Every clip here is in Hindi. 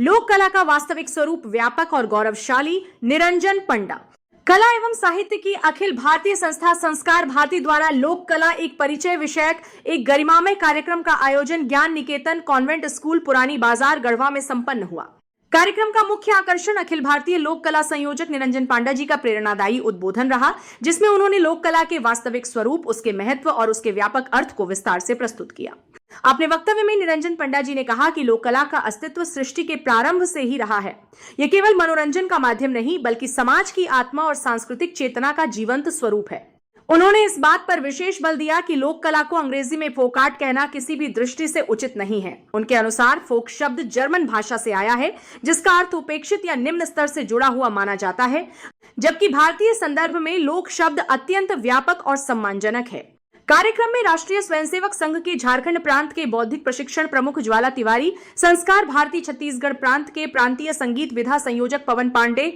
लोक कला का वास्तविक स्वरूप व्यापक और गौरवशाली। निरंजन पंडा। कला एवं साहित्य की अखिल भारतीय संस्था संस्कार भारती द्वारा लोक कला एक परिचय विषयक एक गरिमामय कार्यक्रम का आयोजन ज्ञान निकेतन कॉन्वेंट स्कूल पुरानी बाजार गढ़वा में संपन्न हुआ। कार्यक्रम का मुख्य आकर्षण अखिल भारतीय लोक कला संयोजक निरंजन पांडा जी का प्रेरणादायी उद्बोधन रहा, जिसमें उन्होंने लोक कला के वास्तविक स्वरूप, उसके महत्व और उसके व्यापक अर्थ को विस्तार से प्रस्तुत किया। अपने वक्तव्य में निरंजन पंडा जी ने कहा कि लोक कला का अस्तित्व सृष्टि के प्रारंभ से ही रहा है। यह केवल मनोरंजन का माध्यम नहीं, बल्कि समाज की आत्मा और सांस्कृतिक चेतना का जीवंत स्वरूप है। उन्होंने इस बात पर विशेष बल दिया कि लोक कला को अंग्रेजी में फोक आर्ट कहना किसी भी दृष्टि से उचित नहीं है। उनके अनुसार फोक शब्द जर्मन भाषा से आया है, जिसका अर्थ उपेक्षित या निम्न स्तर से जुड़ा हुआ माना जाता है, जबकि भारतीय संदर्भ में लोक शब्द अत्यंत व्यापक और सम्मानजनक है। कार्यक्रम में राष्ट्रीय स्वयंसेवक संघ के झारखंड प्रांत के बौद्धिक प्रशिक्षण प्रमुख ज्वाला तिवारी, संस्कार भारती छत्तीसगढ़ प्रांत के प्रांतीय संगीत विधा संयोजक पवन पांडे,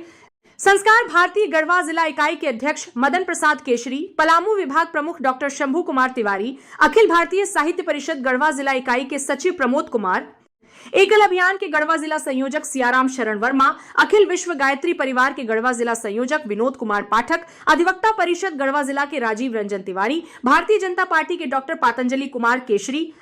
संस्कार भारती गढ़वा जिला इकाई के अध्यक्ष मदन प्रसाद केशरी, पलामू विभाग प्रमुख डॉक्टर शंभू कुमार तिवारी, अखिल भारतीय साहित्य परिषद गढ़वा जिला इकाई के सचिव प्रमोद कुमार, एकल अभियान के गढ़वा जिला संयोजक सियाराम शरण वर्मा, अखिल विश्व गायत्री परिवार के गढ़वा जिला संयोजक विनोद कुमार पाठक, अधिवक्ता परिषद गढ़वा जिला के राजीव रंजन तिवारी, भारतीय जनता पार्टी के डॉक्टर पातंजलि कुमार केशरी,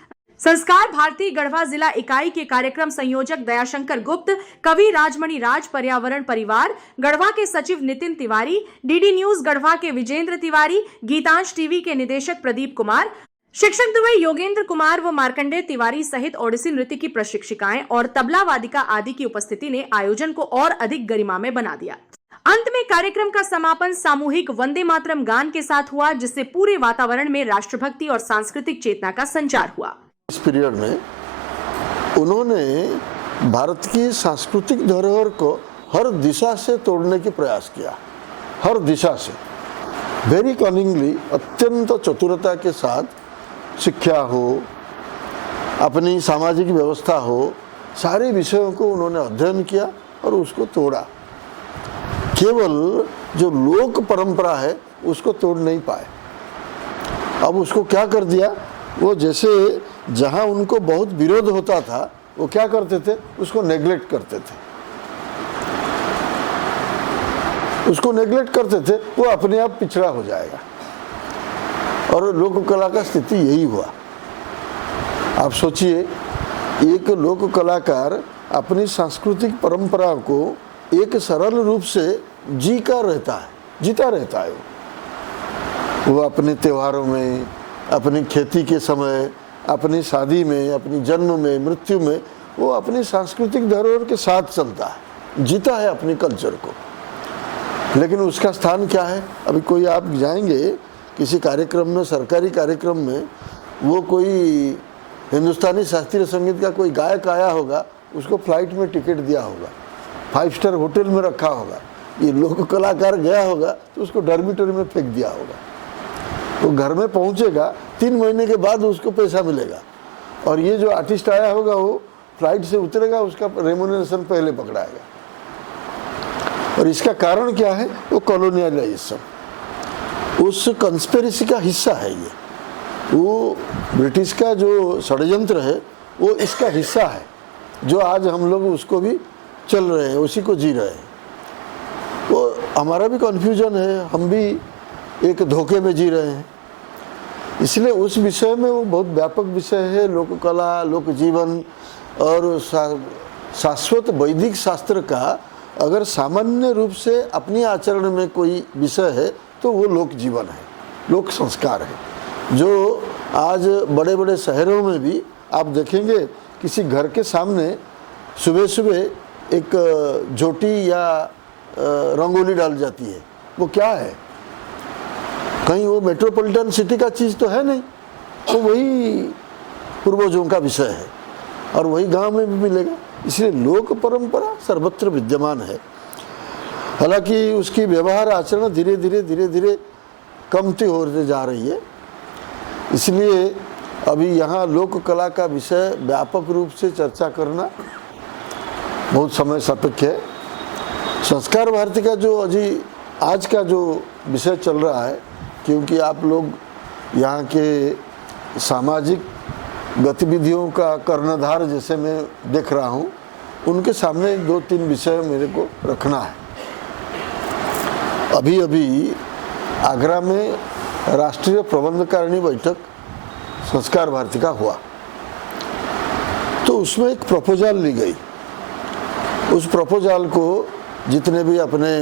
संस्कार भारती गढ़वा जिला इकाई के कार्यक्रम संयोजक दयाशंकर गुप्त, कवि राजमणि राज पर्यावरण परिवार गढ़वा के सचिव नितिन तिवारी, डीडी न्यूज गढ़वा के विजेंद्र तिवारी, गीतांश टीवी के निदेशक प्रदीप कुमार, शिक्षक दुबई योगेंद्र कुमार व मार्कंडेय तिवारी सहित ओडिसी नृत्य की प्रशिक्षिकाएं और तबला वादिका आदि की उपस्थिति ने आयोजन को और अधिक गरिमामय बना दिया। अंत में कार्यक्रम का समापन सामूहिक वंदे मातरम गान के साथ हुआ, जिससे पूरे वातावरण में राष्ट्रभक्ति और सांस्कृतिक चेतना का संचार हुआ। इस पीरियड में उन्होंने भारत की सांस्कृतिक धरोहर को हर दिशा से तोड़ने की प्रयास किया, हर दिशा से वेरी कनिंगली, अत्यंत चतुरता के साथ। शिक्षा हो, अपनी सामाजिक व्यवस्था हो, सारे विषयों को उन्होंने अध्ययन किया और उसको तोड़ा। केवल जो लोक परंपरा है उसको तोड़ नहीं पाए। अब उसको क्या कर दिया, वो जैसे जहां उनको बहुत विरोध होता था वो क्या करते थे, उसको नेग्लेक्ट करते थे, उसको नेग्लेक्ट करते थे, वो अपने आप पिछड़ा हो जाएगा। और लोक कला का स्थिति यही हुआ। आप सोचिए, एक लोक कलाकार अपनी सांस्कृतिक परंपरा को एक सरल रूप से जीता रहता है। वो अपने त्योहारों में, अपनी खेती के समय, अपनी शादी में, अपनी जन्म में, मृत्यु में, वो अपनी सांस्कृतिक धरोहर के साथ चलता है, जीता है अपने कल्चर को। लेकिन उसका स्थान क्या है? अभी कोई आप जाएंगे किसी कार्यक्रम में, सरकारी कार्यक्रम में, वो कोई हिंदुस्तानी शास्त्रीय संगीत का कोई गायक आया होगा, उसको फ्लाइट में टिकट दिया होगा, 5 स्टार होटल में रखा होगा। ये लोक कलाकार गया होगा तो उसको डॉर्मिटरी में फेंक दिया होगा। वो घर में पहुंचेगा, 3 महीने के बाद उसको पैसा मिलेगा। और ये जो आर्टिस्ट आया होगा वो फ्लाइट से उतरेगा, उसका रेम्यूनरेशन पहले पकड़ाएगा। और इसका कारण क्या है? वो कॉलोनियलाइजेशन, उस कंस्पिरेसी का हिस्सा है। ये वो ब्रिटिश का जो षड्यंत्र है वो इसका हिस्सा है, जो आज हम लोग उसको भी चल रहे हैं, उसी को जी रहे हैं। वो हमारा भी कन्फ्यूजन है, हम भी एक धोखे में जी रहे हैं। इसलिए उस विषय में वो बहुत व्यापक विषय है। लोक कला, लोक जीवन और शाश्वत वैदिक शास्त्र का अगर सामान्य रूप से अपनी आचरण में कोई विषय है तो वो लोक जीवन है, लोक संस्कार है। जो आज बड़े बड़े शहरों में भी आप देखेंगे, किसी घर के सामने सुबह सुबह एक झोटी या रंगोली डाल जाती है। वो क्या है? कहीं वो मेट्रोपॉलिटन सिटी का चीज़ तो है नहीं, वो वही पूर्वजों का विषय है और वही गांव में भी मिलेगा। इसलिए लोक परंपरा सर्वत्र विद्यमान है। हालांकि उसकी व्यवहार आचरण धीरे धीरे कमती होते जा रही है। इसलिए अभी यहाँ लोक कला का विषय व्यापक रूप से चर्चा करना बहुत समय सापेक्ष है। संस्कार भारती का जो आज का जो विषय चल रहा है, क्योंकि आप लोग यहाँ के सामाजिक गतिविधियों का कर्णधार जैसे मैं देख रहा हूँ, उनके सामने 2-3 विषय मेरे को रखना है। अभी अभी आगरा में राष्ट्रीय प्रबंधकारिणी बैठक संस्कार भारती का हुआ, तो उसमें एक प्रपोजल ली गई। उस प्रपोजल को जितने भी अपने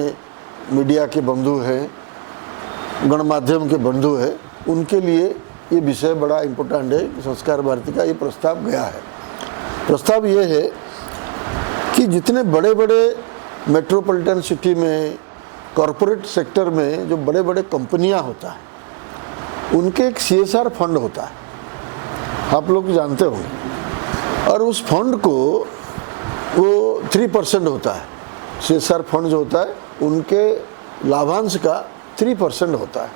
मीडिया के बंधु हैं, गणमाध्यम के बंधु हैं, उनके लिए ये विषय बड़ा इम्पोर्टेंट है कि संस्कार भारती का ये प्रस्ताव गया है। प्रस्ताव ये है कि जितने बड़े बड़े मेट्रोपॉलिटन सिटी में, कॉरपोरेट सेक्टर में जो बड़े बड़े कंपनियां होता है, उनके एक CSR फंड होता है, आप लोग जानते होंगे। और उस फंड को वो 3% होता है। CSR फंड जो होता है उनके लाभांश का 3% होता है।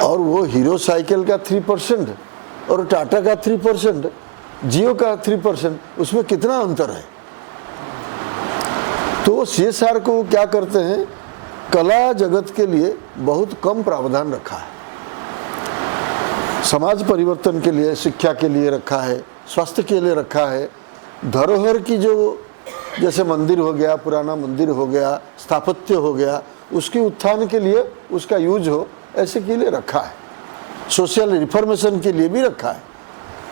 और वो हीरो साइकिल का 3% और टाटा का 3%, जियो का 3%, उसमें कितना अंतर है। तो CSR को क्या करते हैं, कला जगत के लिए बहुत कम प्रावधान रखा है। समाज परिवर्तन के लिए, शिक्षा के लिए रखा है, स्वास्थ्य के लिए रखा है, धरोहर की जो जैसे मंदिर हो गया, पुराना मंदिर हो गया, स्थापत्य हो गया, उसके उत्थान के लिए उसका यूज हो, ऐसे के लिए रखा है। सोशल रिफॉर्मेशन के लिए भी रखा है।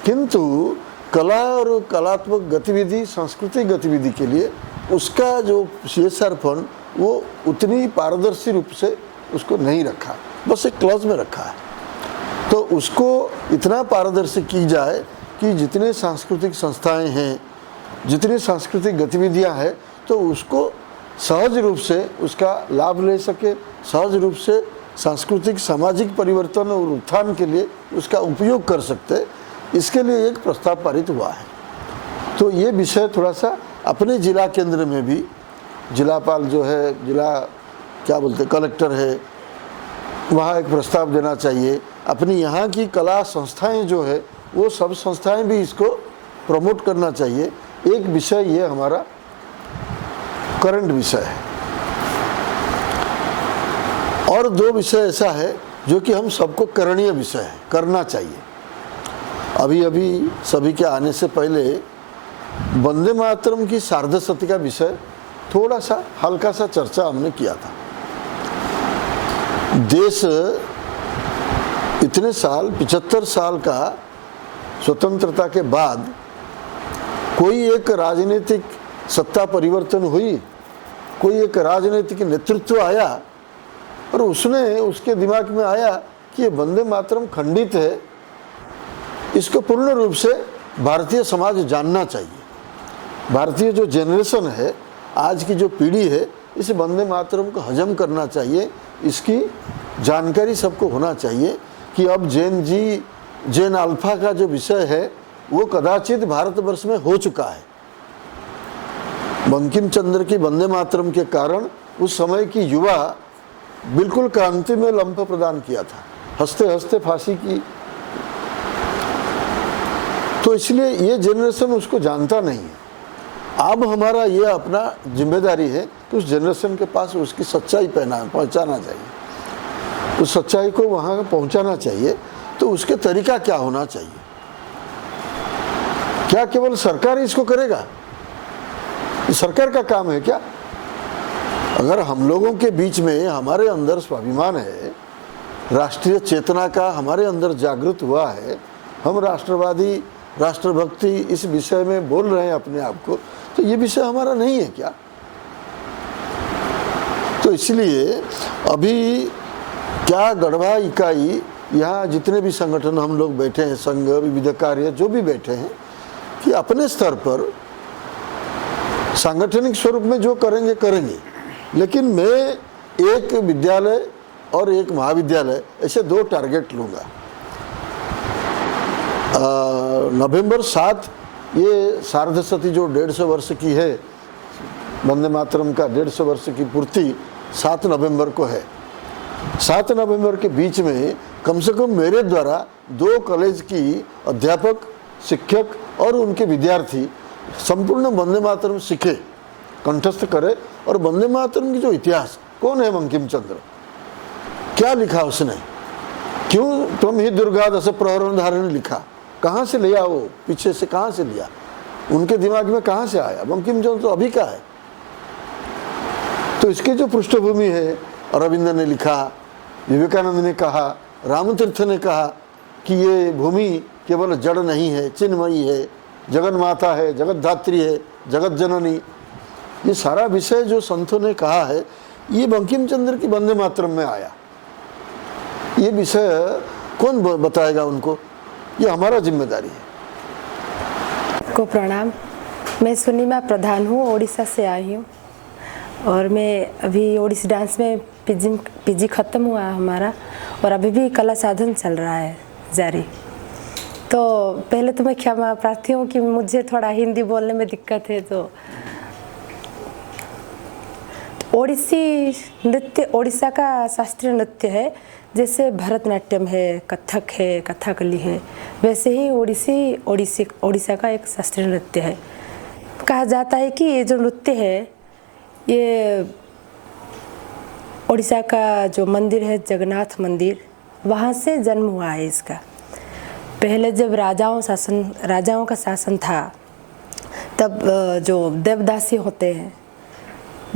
किंतु कला और कलात्मक गतिविधि, सांस्कृतिक गतिविधि के लिए उसका जो CSR फंड वो उतनी पारदर्शी रूप से उसको नहीं रखा, बस एक क्लॉज में रखा है। तो उसको इतना पारदर्शी की जाए कि जितने सांस्कृतिक संस्थाएं हैं, जितनी सांस्कृतिक गतिविधियां हैं, तो उसको सहज रूप से उसका लाभ ले सके, सहज रूप से सांस्कृतिक सामाजिक परिवर्तन और उत्थान के लिए उसका उपयोग कर सकते, इसके लिए एक प्रस्ताव पारित हुआ है। तो ये विषय थोड़ा सा अपने जिला केंद्र में भी, जिलापाल जो है, जिला क्या बोलते, कलेक्टर है, वहाँ एक प्रस्ताव देना चाहिए। अपनी यहाँ की कला संस्थाएं जो है वो सब संस्थाएं भी इसको प्रमोट करना चाहिए। एक विषय ये हमारा करंट विषय है, और 2 विषय ऐसा है जो कि हम सबको करणीय विषय है, करना चाहिए। अभी अभी सभी के आने से पहले वंदे मातरम की सार्धशती का विषय थोड़ा सा हल्का सा चर्चा हमने किया था। देश इतने साल, 75 साल का स्वतंत्रता के बाद कोई एक राजनीतिक सत्ता परिवर्तन हुई, कोई एक राजनीतिक नेतृत्व आया और उसने, उसके दिमाग में आया कि ये वंदे मातरम खंडित है, इसको पूर्ण रूप से भारतीय समाज जानना चाहिए। भारतीय जो जनरेशन है, आज की जो पीढ़ी है, इस वंदे मातरम को हजम करना चाहिए, इसकी जानकारी सबको होना चाहिए कि अब जेन अल्फा का जो विषय है वो कदाचित भारतवर्ष में हो चुका है। बंकिम चंद्र की वंदे मातरम के कारण उस समय की युवा बिल्कुल क्रांति में लंफ प्रदान किया था, हंसते हंसते फांसी की। तो इसलिए ये जनरेशन उसको जानता नहीं है। अब हमारा ये अपना जिम्मेदारी है कि उस जनरेशन के पास उसकी सच्चाई पहुंचाना चाहिए, उस सच्चाई को वहाँ पहुंचाना चाहिए। तो उसके तरीका क्या होना चाहिए? क्या केवल सरकार इसको करेगा? सरकार का काम है क्या? अगर हम लोगों के बीच में हमारे अंदर स्वाभिमान है, राष्ट्रीय चेतना का हमारे अंदर जागृत हुआ है, हम राष्ट्रवादी, राष्ट्रभक्ति इस विषय में बोल रहे हैं अपने आप को, तो ये विषय हमारा नहीं है क्या? तो इसलिए अभी क्या गढ़वा इकाई, यहाँ जितने भी संगठन हम लोग बैठे हैं, संघ, विविध कार्य जो भी बैठे हैं, कि अपने स्तर पर सांगठनिक स्वरूप में जो करेंगे करेंगे, लेकिन मैं एक विद्यालय और एक महाविद्यालय ऐसे 2 टारगेट लूँगा। नवंबर 7 ये सार्धशती जो 150 वर्ष की है, वंदे मातरम का 150 वर्ष की पूर्ति 7 नवंबर को है। 7 नवंबर के बीच में कम से कम मेरे द्वारा 2 कॉलेज की अध्यापक, शिक्षक और उनके विद्यार्थी संपूर्ण वंदे मातरम सीखे, कंठस्थ करे। और वंदे मातरम की जो इतिहास, कौन है बंकिम चंद्र, क्या लिखा उसने, क्यों तुम ही दुर्गा दस प्रहरण धारण लिखा, कहाँ से लिया वो, पीछे से कहाँ से लिया, उनके दिमाग में कहाँ से आया? बंकिम चंद्र तो अभी का है। तो इसकी जो पृष्ठभूमि है, अरविंद ने लिखा, विवेकानंद ने कहा, रामतीर्थ ने कहा कि ये भूमि केवल जड़ नहीं है, चिन्मयी है, जगन माता है, जगत धात्री है, जगत जननी। ये सारा विषय जो संतों ने कहा है, ये बंकिम चंद्र की वंदे मातरम में आया। ये विषय कौन बताएगा उनको? ये हमारा जिम्मेदारी है। को प्रणाम। मैं सुनीमा प्रधान हूँ, ओडिशा से आई हूँ और मैं अभी ओडिसी डांस में पीजी ख़त्म हुआ हमारा और अभी भी कला साधन चल रहा है जारी। तो पहले तो मैं क्षमा प्रार्थी हूँ कि मुझे थोड़ा हिंदी बोलने में दिक्कत है। तो ओडिसी नृत्य ओडिशा का शास्त्रीय नृत्य है। जैसे भरतनाट्यम है, कथक है, कथकली है, वैसे ही ओडिशा का एक शास्त्रीय नृत्य है। कहा जाता है कि ये जो नृत्य है ये ओडिशा का जो मंदिर है जगन्नाथ मंदिर, वहाँ से जन्म हुआ है इसका। पहले जब राजाओं का शासन था तब जो देवदासी होते हैं,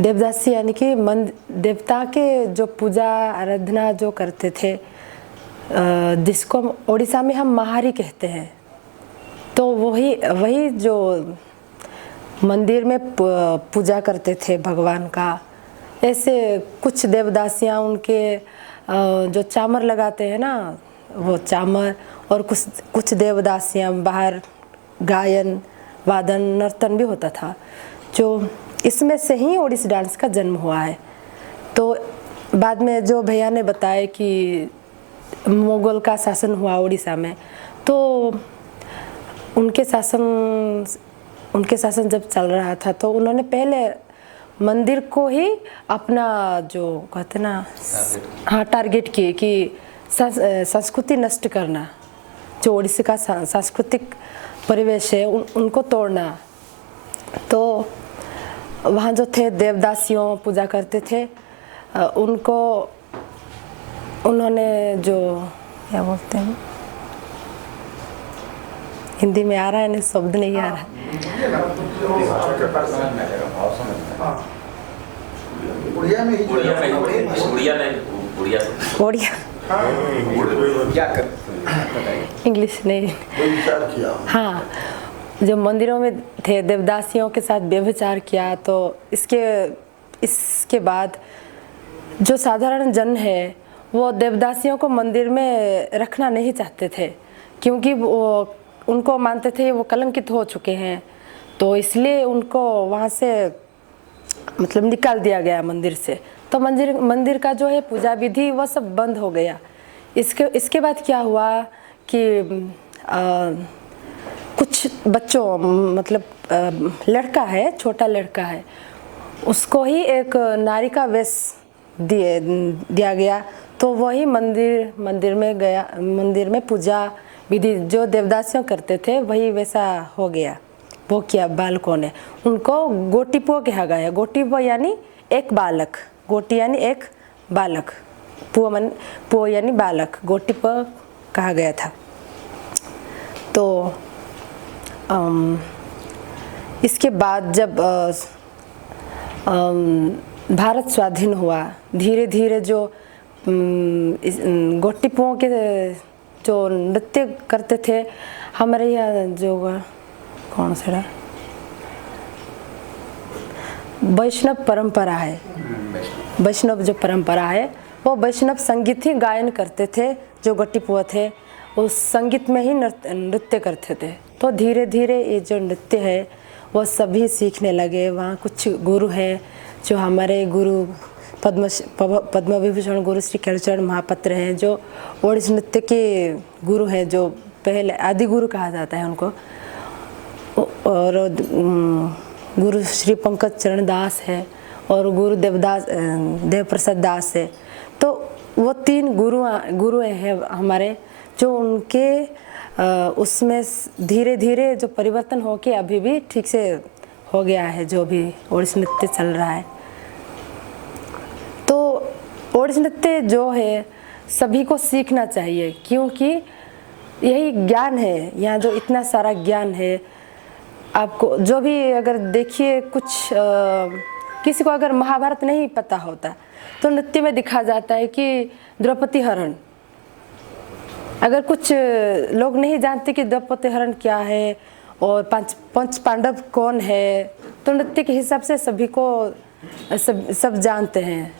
देवदासी यानी कि देवता के जो पूजा आराधना जो करते थे, जिसको ओडिशा में हम महारी कहते हैं, तो वही जो मंदिर में पूजा करते थे भगवान का। ऐसे कुछ देवदासियाँ उनके जो चामर लगाते हैं ना, वो चामर, और कुछ देवदासियाँ बाहर गायन वादन नर्तन भी होता था। जो इसमें से ही ओडिसी डांस का जन्म हुआ है। तो बाद में जो भैया ने बताया कि मुगल का शासन हुआ ओडिशा में, तो उनके शासन जब चल रहा था तो उन्होंने पहले मंदिर को ही अपना जो कहते ना, हाँ, टारगेट किए कि संस्कृति नष्ट करना, जो ओडिशा का सांस्कृतिक परिवेश है उनको तोड़ना। तो वहाँ जो थे देवदासियों पूजा करते थे, उन्होंने जो क्या बोलते हैं, हिंदी में आ रहा है नहीं, शब्द नहीं आ रहा। इंग्लिश नहीं। हाँ, जो मंदिरों में थे देवदासियों के साथ व्यभिचार किया, तो इसके बाद जो साधारण जन है वो देवदासियों को मंदिर में रखना नहीं चाहते थे, क्योंकि वो उनको मानते थे वो कलंकित हो चुके हैं। तो इसलिए उनको वहाँ से मतलब निकाल दिया गया मंदिर से। तो मंदिर का जो है पूजा विधि वो सब बंद हो गया। इसके बाद क्या हुआ कि कुछ बच्चों, मतलब लड़का है, छोटा लड़का है, उसको ही एक नारी का वेश दिया गया। तो वही मंदिर में गया, मंदिर में पूजा विधि जो देवदासियों करते थे वही वैसा हो गया। वो किया बालकों ने, उनको गोटीपो कहा गया। गोटीपो यानी एक बालक, गोटी यानी एक बालक, पो यानी बालक, गोटीपो कहा गया था। तो इसके बाद जब भारत स्वाधीन हुआ, धीरे धीरे जो गोटीपुओं के जो नृत्य करते थे हमारे यहाँ, जो कौन सा वैष्णव परंपरा है, वैष्णव जो परंपरा है वो वैष्णव संगीत ही गायन करते थे। जो गोटीपुआ थे उस संगीत में ही नृत्य करते थे। तो धीरे धीरे ये जो नृत्य है वो सभी सीखने लगे। वहाँ कुछ गुरु हैं जो हमारे गुरु पद्म विभूषण गुरु श्री केलुचरण महापात्र हैं, जो ओडिसी नृत्य के गुरु हैं, जो पहले आदि गुरु कहा जाता है उनको। और गुरु श्री पंकज चरण दास है और गुरु देव प्रसाद दास है। तो वो तीन गुरु हैं हमारे, जो उनके उसमें धीरे धीरे जो परिवर्तन हो के अभी भी ठीक से हो गया है जो भी ओडिसी नृत्य चल रहा है। तो ओडिसी नृत्य जो है सभी को सीखना चाहिए, क्योंकि यही ज्ञान है। यहाँ जो इतना सारा ज्ञान है आपको जो भी अगर देखिए कुछ किसी को अगर महाभारत नहीं पता होता तो नृत्य में दिखा जाता है कि द्रौपदी हरण, अगर कुछ लोग नहीं जानते कि द्रौपदी हरण क्या है और पंच पांडव कौन है, तो नृत्य के हिसाब से सभी को सब जानते हैं।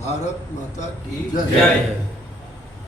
भारत माता की जय।